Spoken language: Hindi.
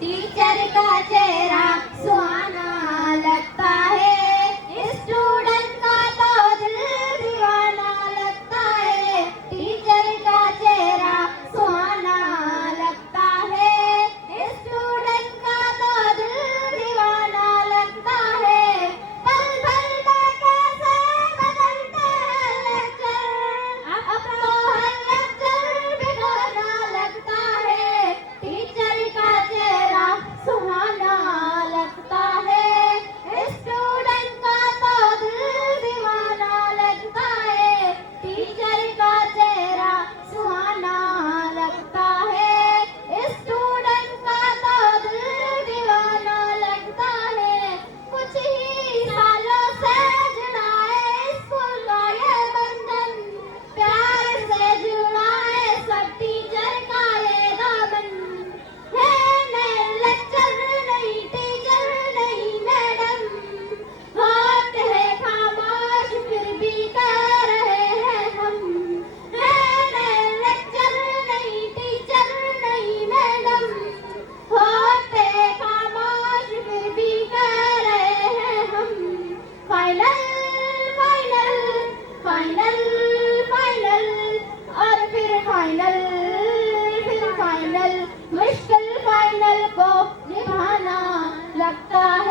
टीचर का चेहरा सुहाना लगता है, स्टूडेंट का तो दिल दीवाना लगता है। टीचर का चेहरा सुहाना लगता है, स्टूडेंट का तो दिल दीवाना लगता है। पल पल में कैसे बदलते हैं लेक्चर, अब तो हर लेक्चर बेगाना लगता है। टीचर का चेहरा सुहाना लगता है, स्टूडेंट का तो दिल दीवाना लगता है। टीचर का चेहरा सुहाना लगता है, स्टूडेंट का तो दिल दीवाना लगता है। कुछ ही सालों से जुड़ा है स्कूल का ये बंधन, प्यार से जुड़ा है सब टीचर का ये दामन। है नए लेक्चर नहीं टीचर नहीं मैडम, होते हैं खामोश फिर भी कह रहे हैं हम। है नए लेक्चर नहीं टीचर नहीं मैडम, होते हैं खामोश फिर भी कह रहे हैं हम। फाइनल फाइनल फाइनल फाइनल और फिर फाइनल, मुश्किल फाइनल को निभाना लगता है।